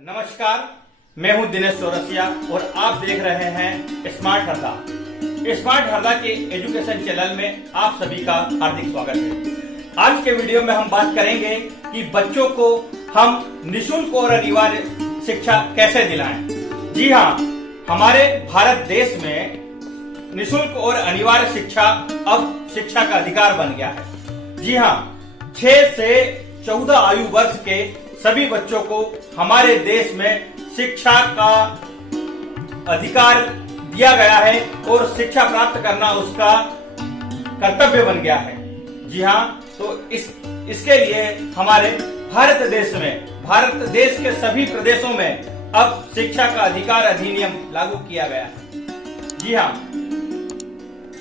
नमस्कार, मैं हूं दिनेश चौरसिया और आप देख रहे हैं स्मार्ट हरदा। स्मार्ट हरदा के एजुकेशन चैनल में आप सभी का हार्दिक स्वागत है। आज के वीडियो में हम बात करेंगे कि बच्चों को हम निःशुल्क और अनिवार्य शिक्षा कैसे दिलाएं। जी हाँ, हमारे भारत देश में निःशुल्क और अनिवार्य शिक्षा अब शिक्षा का अधिकार बन गया है। जी हाँ, 6 से 14 आयु वर्ष के सभी बच्चों को हमारे देश में शिक्षा का अधिकार दिया गया है और शिक्षा प्राप्त करना उसका कर्तव्य बन गया है। जी हाँ, तो इसके लिए हमारे भारत देश के सभी प्रदेशों में अब शिक्षा का अधिकार अधिनियम लागू किया गया है। जी हाँ,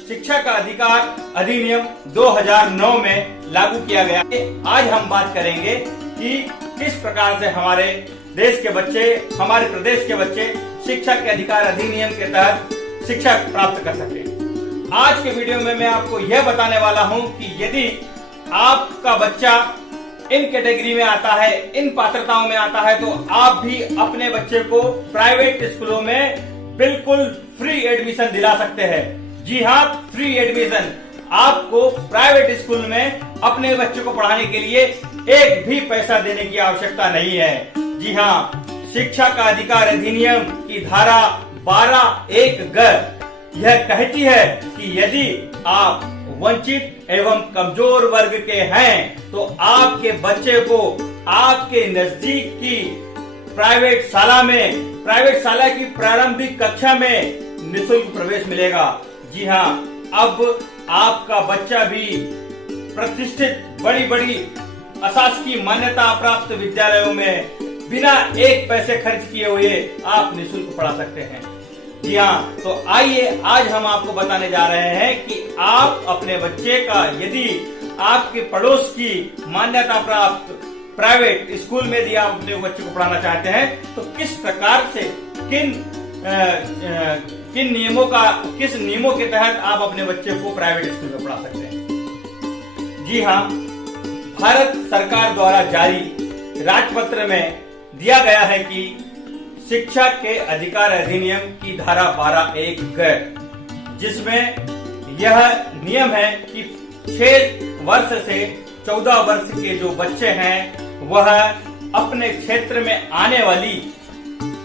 शिक्षा का अधिकार अधिनियम 2009 में लागू किया गया है। आज हम बात करेंगे कि किस प्रकार से हमारे देश के बच्चे, हमारे प्रदेश के बच्चे शिक्षा के अधिकार अधिनियम के तहत शिक्षा प्राप्त कर सके। आज के वीडियो में मैं आपको यह बताने वाला हूं कि यदि आपका बच्चा इन कैटेगरी में आता है, इन पात्रताओं में आता है, तो आप भी अपने बच्चे को प्राइवेट स्कूलों में बिल्कुल फ्री एडमिशन दिला सकते हैं। जी हाँ, फ्री एडमिशन। आपको प्राइवेट स्कूल में अपने बच्चे को पढ़ाने के लिए एक भी पैसा देने की आवश्यकता नहीं है। जी हाँ, शिक्षा का अधिकार अधिनियम की धारा 12(1)(ग) यह कहती है कि यदि आप वंचित एवं कमजोर वर्ग के हैं तो आपके बच्चे को आपके नजदीक की प्राइवेट शाला की प्रारंभिक कक्षा में निःशुल्क प्रवेश मिलेगा। जी हाँ, अब आपका बच्चा भी प्रतिष्ठित बड़ी अशासकीय मान्यता प्राप्त विद्यालयों में बिना एक पैसे खर्च किए हुए आप निःशुल्क पढ़ा सकते हैं। जी हाँ, तो आइए आज हम आपको बताने जा रहे हैं कि आप अपने बच्चे का, यदि आपके पड़ोस की मान्यता प्राप्त प्राइवेट स्कूल में यदि आप अपने बच्चे को पढ़ाना चाहते हैं तो किस प्रकार से किन नियमों के तहत आप अपने बच्चे को प्राइवेट स्कूल में पढ़ा सकते हैं। जी हाँ, भारत सरकार द्वारा जारी राजपत्र में दिया गया है कि शिक्षा के अधिकार अधिनियम की धारा 12(1)(ग), जिसमें यह नियम है कि 6 वर्ष से 14 वर्ष के जो बच्चे हैं वह अपने क्षेत्र में आने वाली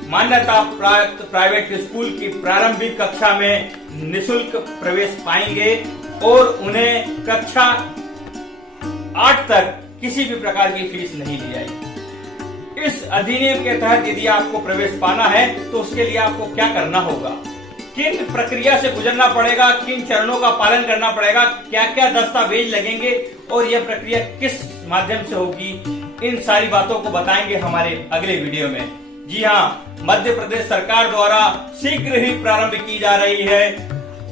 मान्यता प्राप्त प्राइवेट स्कूल की प्रारंभिक कक्षा में निःशुल्क प्रवेश पाएंगे और उन्हें कक्षा 8 तक किसी भी प्रकार की फीस नहीं ली जाएगी। इस अधिनियम के तहत यदि आपको प्रवेश पाना है तो उसके लिए आपको क्या करना होगा, किन प्रक्रिया से गुजरना पड़ेगा, किन चरणों का पालन करना पड़ेगा, क्या क्या दस्तावेज लगेंगे और यह प्रक्रिया किस माध्यम से होगी, इन सारी बातों को बताएंगे हमारे अगले वीडियो में। जी हाँ, मध्य प्रदेश सरकार द्वारा शीघ्र ही प्रारंभ की जा रही है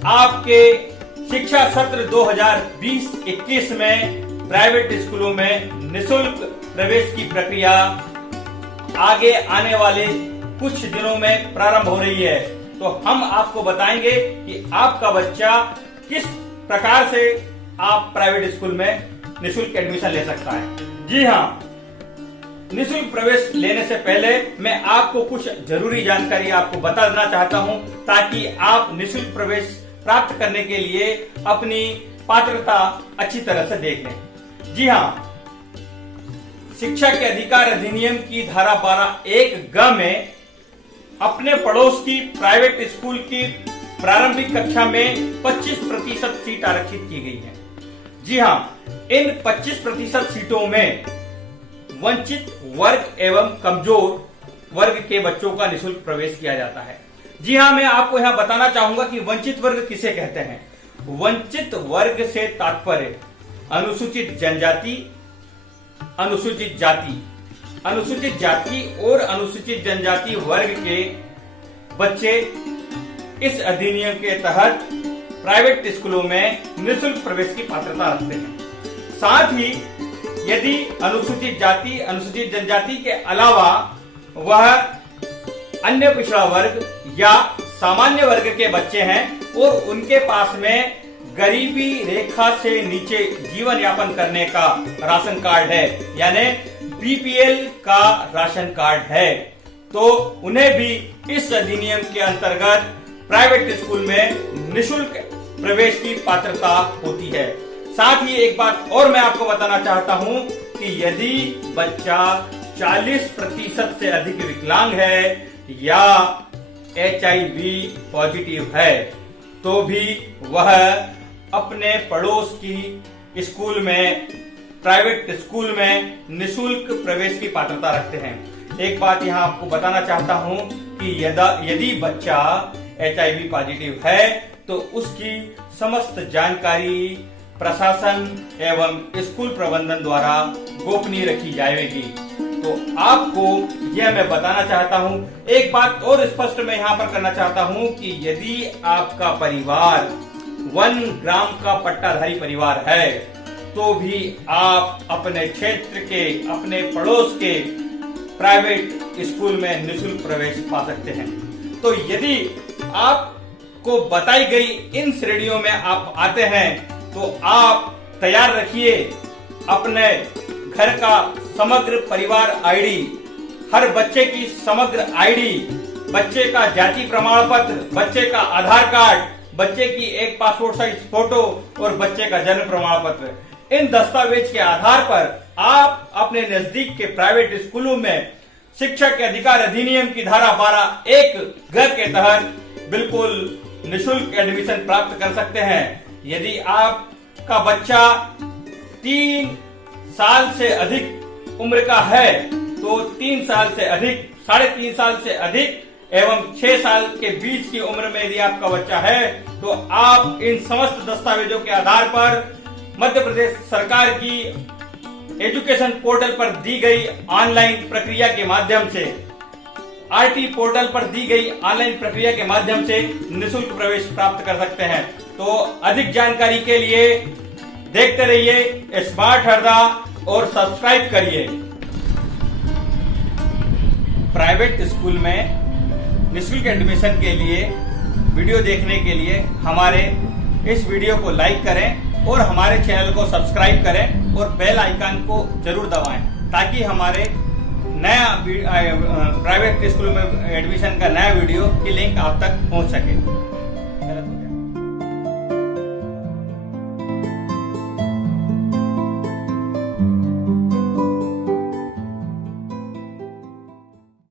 आपके शिक्षा सत्र 2020-21 में प्राइवेट स्कूलों में निःशुल्क प्रवेश की प्रक्रिया आगे आने वाले कुछ दिनों में प्रारंभ हो रही है। तो हम आपको बताएंगे कि आपका बच्चा किस प्रकार से आप प्राइवेट स्कूल में निःशुल्क एडमिशन ले सकता है। जी हाँ, निःशुल्क प्रवेश लेने से पहले मैं आपको कुछ जरूरी जानकारी आपको बताना चाहता हूं ताकि आप निःशुल्क प्रवेश प्राप्त करने के लिए अपनी पात्रता अच्छी तरह से देख लें। जी हाँ, शिक्षा के अधिकार अधिनियम की धारा 12(1)(ग) में अपने पड़ोस की प्राइवेट स्कूल की प्रारंभिक कक्षा में 25% सीट आरक्षित की गई है। जी हाँ, इन 25% सीटों में वंचित वर्ग एवं कमजोर वर्ग के बच्चों का निःशुल्क प्रवेश किया जाता है। जी हाँ, मैं आपको यहाँ बताना चाहूंगा कि वंचित वर्ग किसे कहते हैं। वंचित वर्ग से तात्पर्य अनुसूचित जनजाति, अनुसूचित जाति और अनुसूचित जनजाति वर्ग के बच्चे इस अधिनियम के तहत प्राइवेट स्कूलों में निःशुल्क प्रवेश की पात्रता रखते हैं। साथ ही यदि अनुसूचित जाति, अनुसूचित जनजाति के अलावा वह अन्य पिछड़ा वर्ग या सामान्य वर्ग के बच्चे हैं और उनके पास में गरीबी रेखा से नीचे जीवन यापन करने का राशन कार्ड है, यानी बीपीएल का राशन कार्ड है, तो उन्हें भी इस अधिनियम के अंतर्गत प्राइवेट स्कूल में निःशुल्क प्रवेश की पात्रता होती है। साथ ही एक बात और मैं आपको बताना चाहता हूं कि यदि बच्चा 40% से अधिक विकलांग है या HIV पॉजिटिव है तो भी वह अपने पड़ोस की स्कूल में, प्राइवेट स्कूल में निःशुल्क प्रवेश की पात्रता रखते हैं। एक बात यहां आपको बताना चाहता हूं कि यदि बच्चा HIV पॉजिटिव है तो उसकी समस्त जानकारी प्रशासन एवं स्कूल प्रबंधन द्वारा गोपनीय रखी जाएगी। तो आपको यह मैं बताना चाहता हूं। एक बात और स्पष्ट मैं यहां पर करना चाहता हूं कि यदि आपका परिवार 1 ग्राम का पट्टाधारी परिवार है तो भी आप अपने क्षेत्र के, अपने पड़ोस के प्राइवेट स्कूल में निःशुल्क प्रवेश पा सकते हैं। तो यदि आपको बताई गई इन श्रेणियों में आप आते हैं तो आप तैयार रखिए अपने घर का समग्र परिवार आईडी, हर बच्चे की समग्र आईडी, बच्चे का जाति प्रमाण पत्र, बच्चे का आधार कार्ड, बच्चे की एक पासपोर्ट साइज फोटो और बच्चे का जन्म प्रमाण पत्र। इन दस्तावेज के आधार पर आप अपने नजदीक के प्राइवेट स्कूलों में शिक्षक के अधिकार अधिनियम की धारा 12(1) के तहत बिल्कुल निःशुल्क एडमिशन प्राप्त कर सकते हैं। यदि आपका बच्चा 3 साल से अधिक उम्र का है तो 3 साल से अधिक, 3.5 साल से अधिक एवं 6 साल के बीच की उम्र में यदि आपका बच्चा है तो आप इन समस्त दस्तावेजों के आधार पर मध्य प्रदेश सरकार की एजुकेशन पोर्टल पर दी गई ऑनलाइन प्रक्रिया के माध्यम से, RT पोर्टल पर दी गई ऑनलाइन प्रक्रिया के माध्यम से निःशुल्क प्रवेश प्राप्त कर सकते हैं। तो अधिक जानकारी के लिए देखते रहिए स्मार्ट हरदा और सब्सक्राइब करिए। प्राइवेट स्कूल में निःशुल्क एडमिशन के लिए वीडियो देखने के लिए हमारे इस वीडियो को लाइक करें और हमारे चैनल को सब्सक्राइब करें और बेल आइकन को जरूर दबाएं ताकि हमारे नया प्राइवेट स्कूल में एडमिशन का नया वीडियो की लिंक आप तक पहुंच सके।